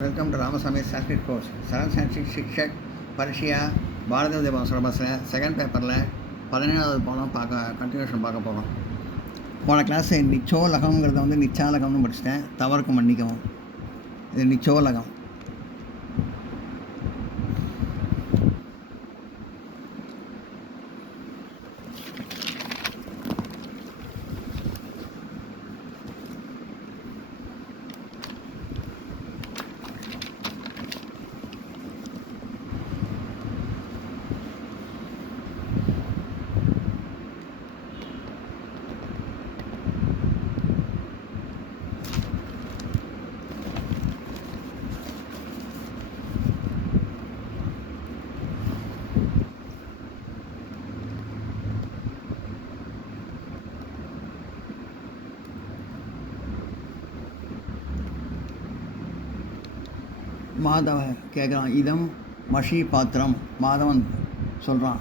Welcome to Ramaswamy Sanskrit course seven Sanskrit शिक्षक परीक्षा பாரத தேவ சிலபஸில் செகண்ட் பேப்பரில் 17வது பாடம் கண்டினியூஷன் பார்க்க போகிறோம். போன கிளாஸ் நிச்சோலகம்ங்கிறத நிச்சாலகம்னு படிச்சிட்டேன், தவறுக்கு மன்னிக்கவும். இது நிச்சோலகம். மாதவ கேட்குறான், இதம் மஷி பாத்திரம். மாதவன் சொல்கிறான்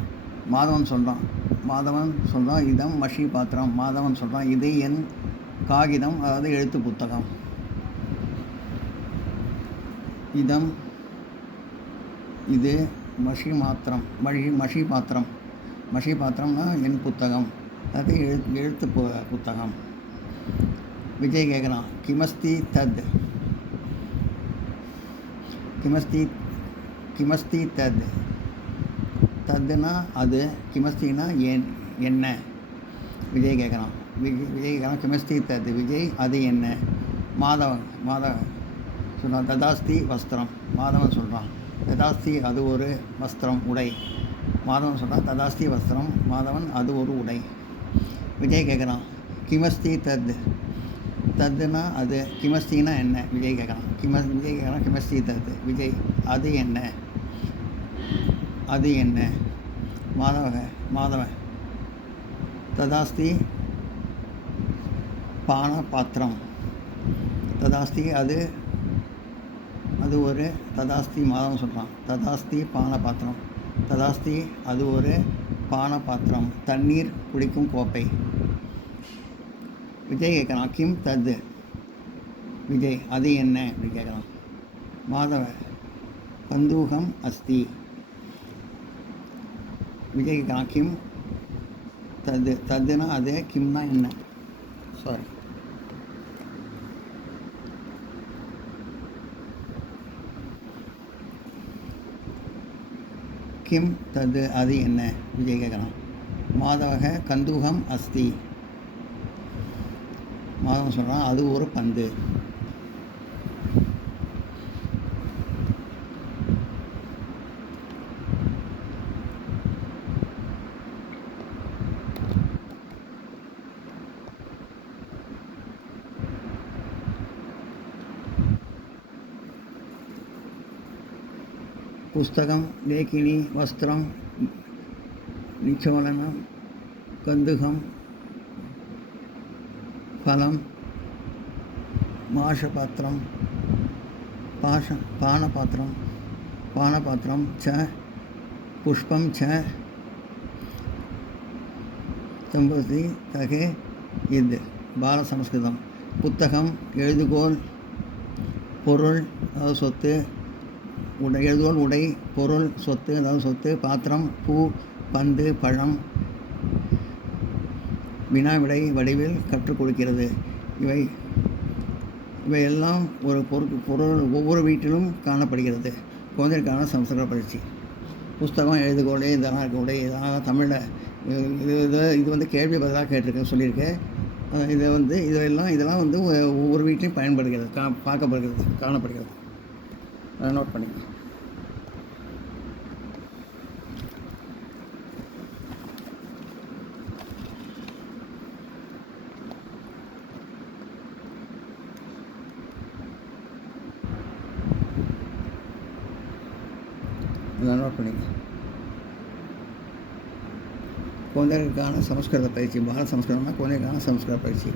இதம் மஷி பாத்திரம். மாதவன் சொல்கிறான், இது என் காகிதம், அதாவது எழுத்து புத்தகம். இதம், இது மஷி பாத்திரம். மஷி பாத்திரம்னா என் புத்தகம், அது எழுத்து புத்தகம். விஜய் கேட்குறான், கிமஸ்தி தத். கிமஸ்தி தத். தத்துனா அது, கிமஸ்தினா என்ன. விஜய் கேட்குறான் கிமஸ்தி தத். விஜய், அது என்ன. மாதவன் சொல்கிறான், ததாஸ்தி வஸ்திரம். மாதவன் சொல்கிறான், ததாஸ்தி அது ஒரு வஸ்திரம், உடை. மாதவன் சொல்கிறான், ததாஸ்தி வஸ்திரம். மாதவன், அது ஒரு உடை. விஜய் கேட்குறான், கிமஸ்தி தத். தத்துனா அது, கிமஸ்தினா என்ன. விஜய் கேட்குறான் கிமஸ்தி தத். விஜய், அது என்ன. மாதவன், ததாஸ்தி பான பாத்திரம். ததாஸ்தி அது ஒரு. ததாஸ்தி மாதவன் சொல்கிறான், ததாஸ்தி பான பாத்திரம். ததாஸ்தி அது ஒரு பான பாத்திரம், தண்ணீர் குடிக்கும் கோப்பை. விஜய் கேட்குறான், கிம் தத். விஜய், அது என்ன அப்படி கேட்குறான். மாதவ, பந்தூகம் அஸ்தி. விஜய் கேட்குறான், கிம் தத். தத்துனா அது, கிம்னா என்ன. கிம் தத், அது என்ன. விஜய் கேட்குறான். மாதவக கந்தூகம் அஸ்தி. மாதவன் சொல்கிறான், அது ஒரு பந்து. புஸ்தகம், லேக்கினி, வஸ்திரம், நிச்சோலனம், கந்துகம், பலம், மாஷபாத்திரம், பானபாத்திரம் ச, புஷ்பம் ச, சம்பதி தகே இது. பால சமஸ்கிருதம். புத்தகம், எழுதுகோல், பொருள், அதாவது சொத்து. எழுதுகோல், உடை, பொருள், சொத்து, அதாவது சொத்து. பாத்திரம், பூ, பந்து, பழம். வினா விடை வடிவில் கற்றுக் கொடுக்கிறது. இவையெல்லாம் ஒரு பொருள் ஒவ்வொரு வீட்டிலும் காணப்படுகிறது. குழந்தைகளுக்கான சமஸ்கிருத பயிற்சி. புஸ்தகம், எழுதுகோல், இதெல்லாம் இருக்க உடை, இதெல்லாம் தமிழில் இது கேள்வி பதிலாக கேட்டிருக்கேன், சொல்லியிருக்கேன். இதெல்லாம் ஒவ்வொரு வீட்லையும் பயன்படுகிறது, காணப்படுகிறது. நோட் பண்ணிக்க. குழந்தைகளுக்கான சமஸ்கிருத பயிற்சி. பால சமஸ்கிருதம்னா குழந்தைகளுக்கான சமஸ்கிருத பயிற்சி.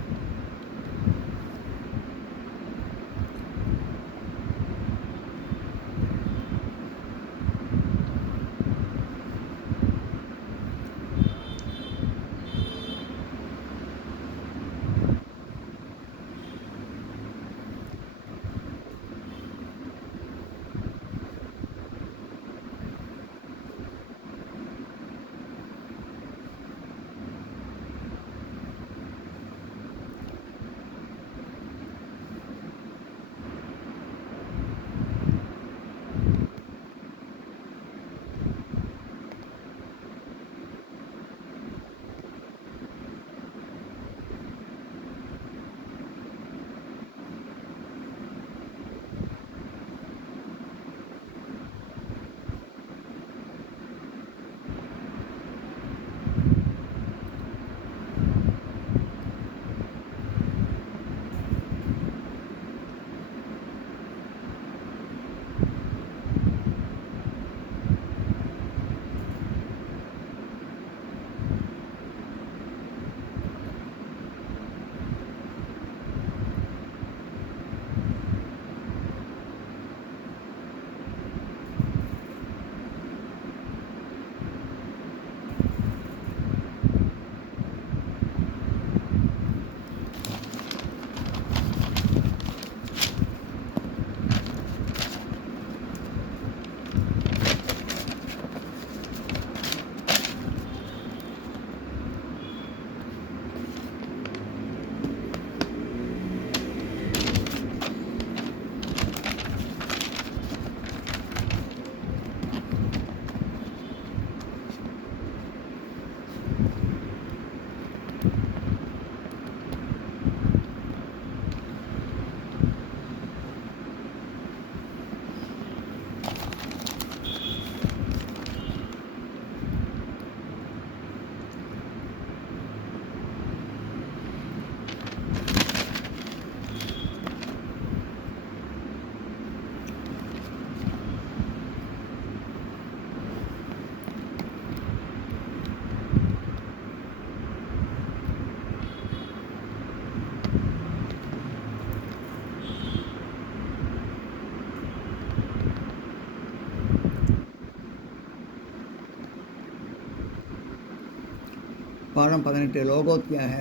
பாடம் 18 லோகோத்தியாக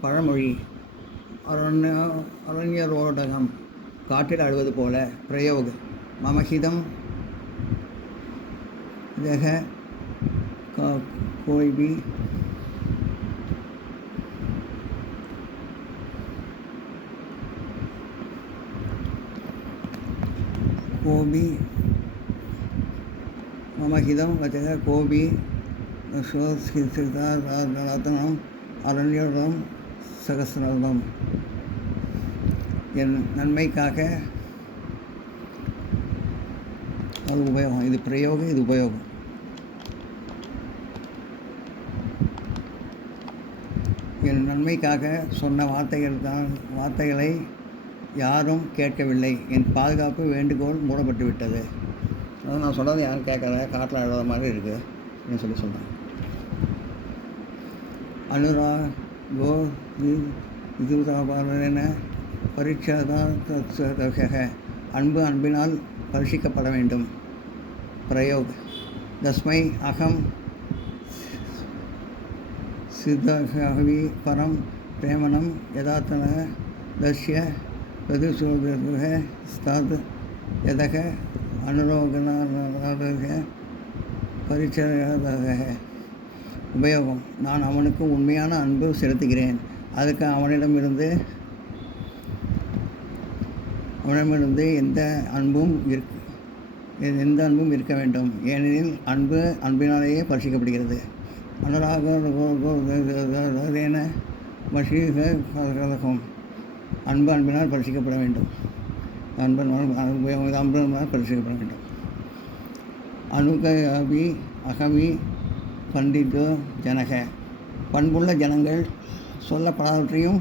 பழமொழி. அரண்யரோடகம் காட்டில் அழுவது போல. பிரயோக் மமஹிதம் ஜக கோய்பி கோபி மமஹிதம் வச்சக கோபி ரத்னம் அரண்யம் சகசிரம். என் நன்மைக்காக. அது உபயோகம். இது பிரயோகம், இது உபயோகம். என் நன்மைக்காக சொன்ன வார்த்தைகளை யாரும் கேட்கவில்லை. என் பாதுகாப்பு வேண்டுகோள் மூடப்பட்டு விட்டது. அதாவது நான் சொன்னதை யாரும் கேட்கல, காட்டில் அழுத மாதிரி இருக்குது அப்படின்னு சொல்கிறேன். அனுரா கோ இது பரீட்சா அன்பு அன்பினால் பரீட்சிக்கப்பட வேண்டும். பிரயோக் தஸ்மை அகம் சித்தகவி பரம் பிரேமணம் யதார்த்தன தஸ்ய பிரதிசோதக ஸ்தாத் யதக அனுரோகனாக பரிச்சயதாக. உபயோகம் நான் அவனுக்கு உண்மையான அன்பு செலுத்துகிறேன். அதுக்கு அவனிடமிருந்து எந்த அன்பும் இருக்க வேண்டும். ஏனெனில் அன்பு அன்பினாலேயே பரிசிக்கப்படுகிறது. அனுராகேன மஷீகம் அன்பு அன்பினால் பரிசிக்கப்பட வேண்டும். அன்பினால் பரிசிக்கப்பட வேண்டும். அனுகவி அகவி பண்டிதோ ஜனக பண்புள்ள ஜனங்கள் சொல்லப்படாதவற்றையும்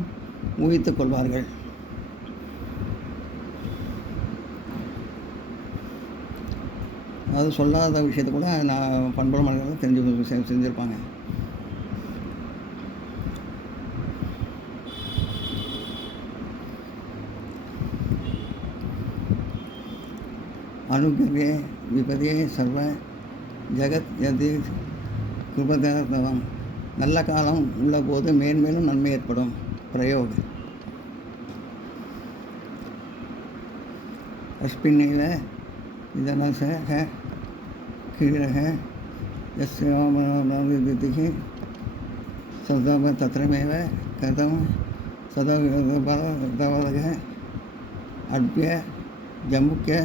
ஊகித்துக் கொள்வார்கள். அதாவது சொல்லாத விஷயத்தை கூட நான் பண்புள்ள மனிதர்கள் செஞ்சுருப்பாங்க. அனுகிரகே விபதே சர்வ ஜகத் யதி கிருபதம் நல்ல காலம் உள்ள போது மேன்மேலும் நன்மை ஏற்படும். பிரயோக் அஸ்பின்னில இதனசக கீழக யஸ்யாமதிதிகி சதம தத்ரமேவ கதம் சதவதக அட்பிய ஜமுக்கிய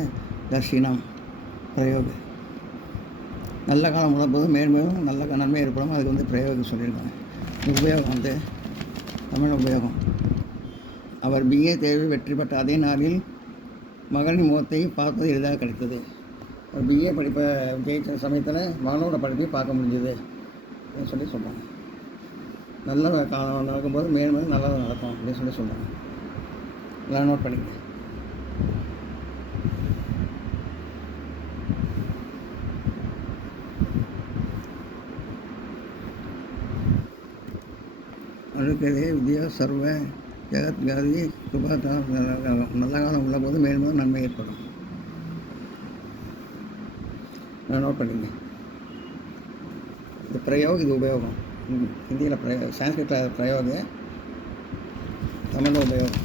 தர்ஷினம். பிரயோக் நல்ல காலம் உள்ளபோது மேன்மேலும் நல்ல நன்மை ஏற்படும். அதுக்கு பிரயோகம் சொல்லியிருக்காங்க. உபயோகம் தமிழ் உபயோகம். அவர் பிஏ தேர்வில் வெற்றி பெற்ற அதே நாளில் மகளின் முகத்தை பார்ப்பது எளிதாக கிடைத்தது. அவர் பிஏ படிப்பை ஜெயித்த சமயத்தில் மகளோட படிப்பை பார்க்க முடிஞ்சது அப்படின்னு சொல்கிறாங்க. நல்ல காலம் நடக்கும்போது மேன்மேலும் நல்லதாக நடக்கும் அப்படின்னு சொல்கிறாங்க. எல்லாம் நோட் பண்ணிக்க. அழுக்கதே வித்யா சர்வ ஜெகத் வியாதி கிருபா நல்ல காலம் உள்ள போது மேலும் நன்மை ஏற்படும். நான் நோட் பண்ணிங்க. இது பிரயோக், இது உபயோகம். ஹிந்தியில் சான்ஸ்கிரிட்டில் பிரயோக, தமிழில் உபயோகம்.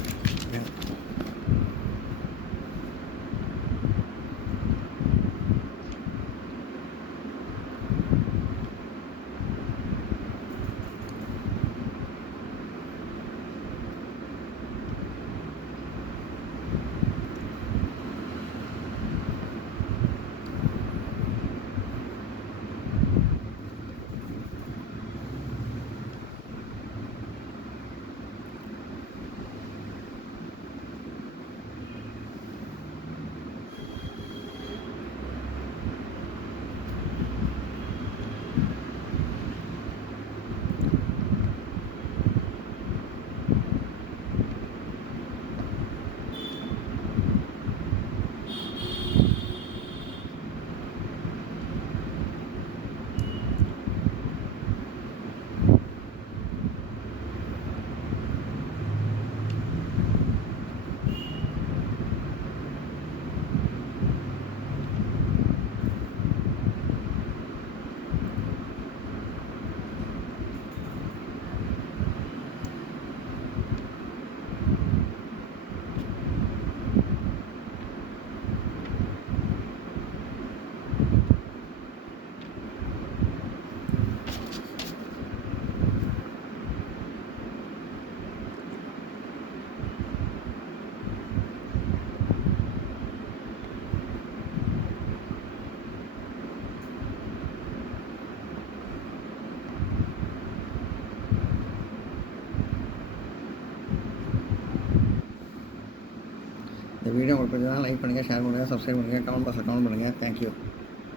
வீடியோ உங்களுக்கு பிடிச்சதா லைக் பண்ணுங்கள், ஷேர் பண்ணுங்கள், சப்ஸ்கிரைப் பண்ணுங்கள், கமெண்ட் பாக்ஸில் கமெண்ட் பண்ணுங்கள். தேங்க்யூ.